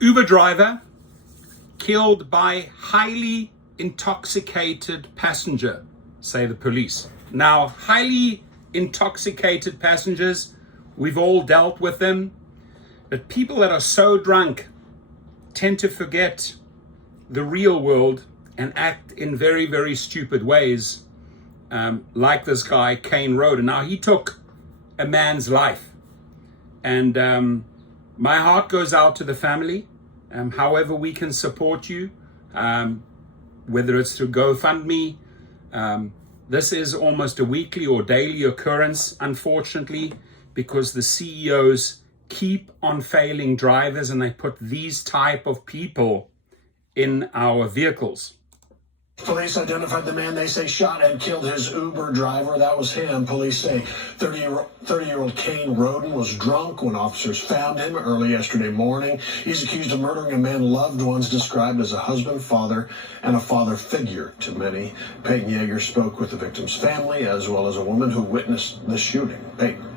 Uber driver killed by highly intoxicated passenger, say the police. Now, highly intoxicated passengers, we've all dealt with them, but people that are so drunk tend to forget the real world and act in very, very stupid ways, like this guy, Kane Roden. Now, he took a man's life, and my heart goes out to the family. However we can support you, whether it's through GoFundMe. This is almost a weekly or daily occurrence, unfortunately, because the CEOs keep on failing drivers and they put these type of people in our vehicles. Police identified the man they say shot and killed his Uber driver. That was him. Police say 30-year-old Kane Roden was drunk when officers found him early yesterday morning. He's accused of murdering a man loved ones described as a husband, father, and a father figure to many. Peyton Yeager spoke with the victim's family as well as a woman who witnessed the shooting. Peyton.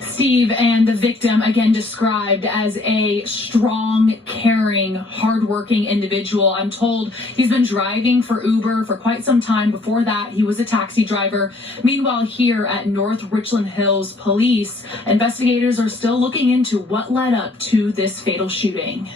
Steve, and the victim, again described as a strong, caring, hardworking individual. I'm told he's been driving for Uber for quite some time. Before that, he was a taxi driver. Meanwhile, here at North Richland Hills Police, investigators are still looking into what led up to this fatal shooting.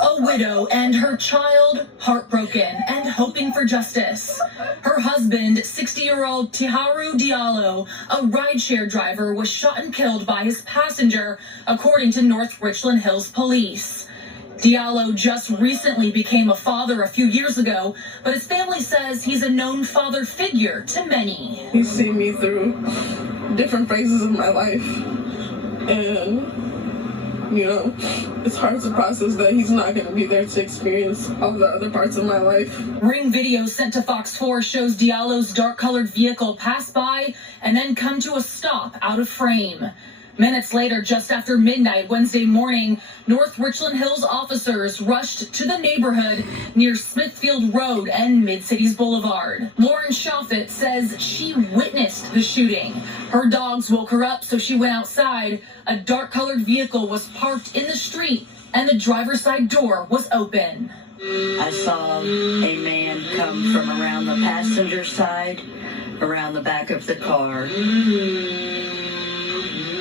A widow and her child heartbroken and hoping for justice. Her husband, 60-year-old Tiharu Diallo, a rideshare driver, was shot and killed by his passenger, according to North Richland Hills Police. Diallo just recently became a father a few years ago, but his family says he's a known father figure to many. He's seen me through different phases of my life, and it's hard to process that he's not going to be there to experience all the other parts of my life. Ring video sent to Fox 4 shows Diallo's dark-colored vehicle pass by and then come to a stop out of frame. Minutes later, just after midnight Wednesday morning, North Richland Hills officers rushed to the neighborhood near Smithfield Road and Mid-Cities Boulevard. Lauren Schaffett says she witnessed the shooting. Her dogs woke her up, so she went outside. A dark-colored vehicle was parked in the street, and the driver's side door was open. I saw a man come from around the passenger side, around the back of the car.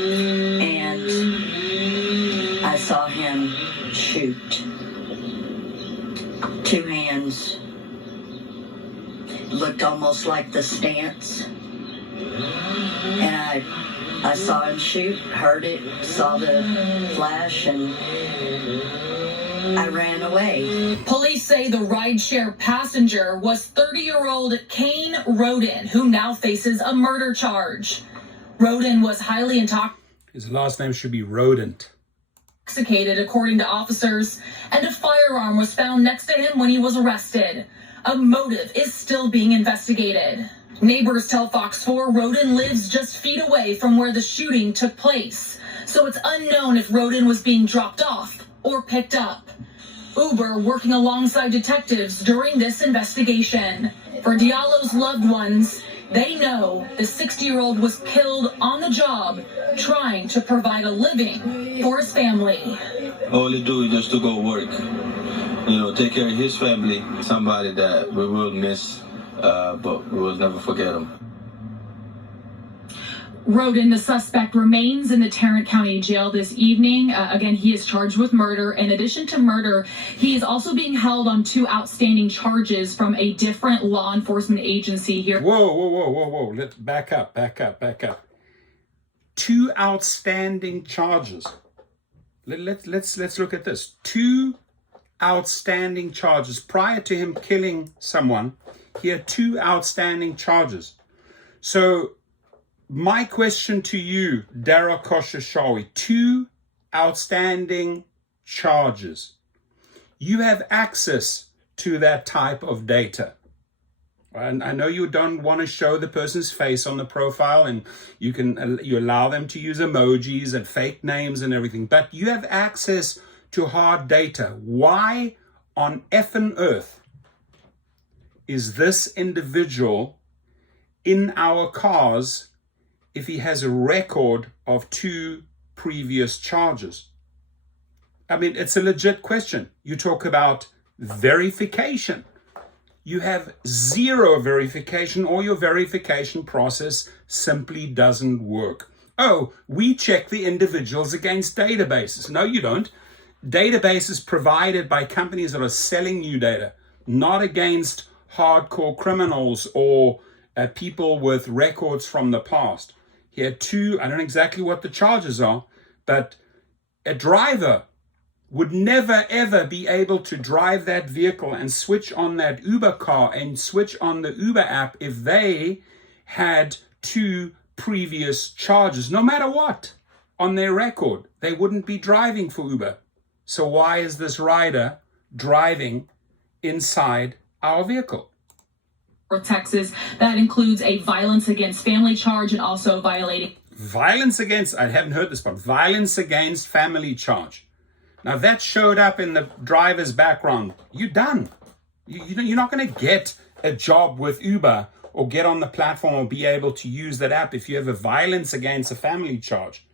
And I saw him shoot. Two hands. Looked almost like the stance. And I saw him shoot, heard it, saw the flash, and I ran away. Police say the rideshare passenger was 30-year-old Kane Roden, who now faces a murder charge. Roden was highly intoxicated. His last name should be Rodent. According to officers, and a firearm was found next to him when he was arrested. A motive is still being investigated. Neighbors tell Fox 4 Roden lives just feet away from where the shooting took place, so it's unknown if Roden was being dropped off or picked up. Uber working alongside detectives during this investigation. For Diallo's loved ones, they know the 60-year-old was killed on the job trying to provide a living for his family. All he do is just to go work, take care of his family. Somebody that we will miss, but we will never forget him. Roden, the suspect, remains in the Tarrant County Jail this evening. Again, he is charged with murder. In addition to murder, he is also being held on 2 outstanding charges from a different law enforcement agency here. Whoa. Let's back up. 2 outstanding charges. Let's look at this. 2 outstanding charges. Prior to him killing someone, he had 2 outstanding charges. So my question to you, Dara Koshashawi, 2 outstanding charges. You have access to that type of data. And I know you don't want to show the person's face on the profile, and you allow them to use emojis and fake names and everything, but you have access to hard data. Why on effing earth is this individual in our cars if he has a record of 2 previous charges? I mean, it's a legit question. You talk about verification. You have 0 verification, or your verification process simply doesn't work. Oh, we check the individuals against databases. No, you don't. Databases provided by companies that are selling you data, not against hardcore criminals or people with records from the past. Here, 2, I don't know exactly what the charges are, but a driver would never ever be able to drive that vehicle and switch on that Uber car and switch on the Uber app if they had 2 previous charges, no matter what, on their record. They wouldn't be driving for Uber. So why is this rider driving inside our vehicle? For Texas, that includes a violence against family charge and also violating. Violence against, I haven't heard this, but violence against family charge. Now, if that showed up in the driver's background, you're done. You're not going to get a job with Uber or get on the platform or be able to use that app if you have a violence against a family charge.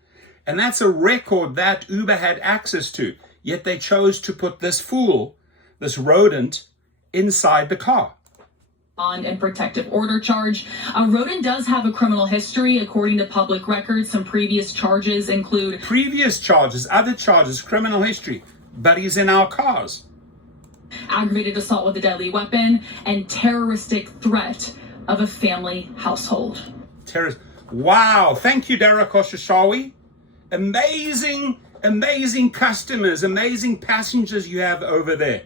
And that's a record that Uber had access to. Yet they chose to put this fool, this rodent, inside the car. Bond and protective order charge. Rodin does have a criminal history. According to public records, some previous charges include previous charges, other charges, criminal history, but he's in our cars. Aggravated assault with a deadly weapon and terroristic threat of a family household. Wow, thank you, Dara Koshashawi. Amazing customers, amazing passengers you have over there.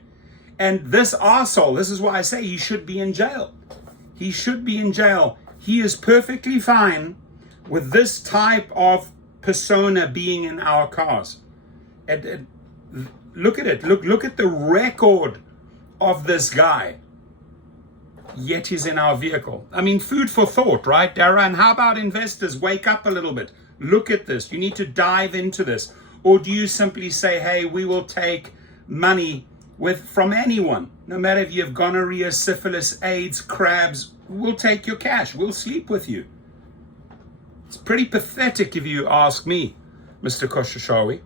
And this arsehole, this is why I say he should be in jail. He should be in jail. He is perfectly fine with this type of persona being in our cars. Look at it. Look at the record of this guy. Yet he's in our vehicle. I mean, food for thought, right, Dara? And how about investors? Wake up a little bit. Look at this. You need to dive into this. Or do you simply say, hey, we will take money from anyone, no matter if you have gonorrhea, syphilis, AIDS, crabs, we'll take your cash, we'll sleep with you. It's pretty pathetic if you ask me, Mr. Koshashawi.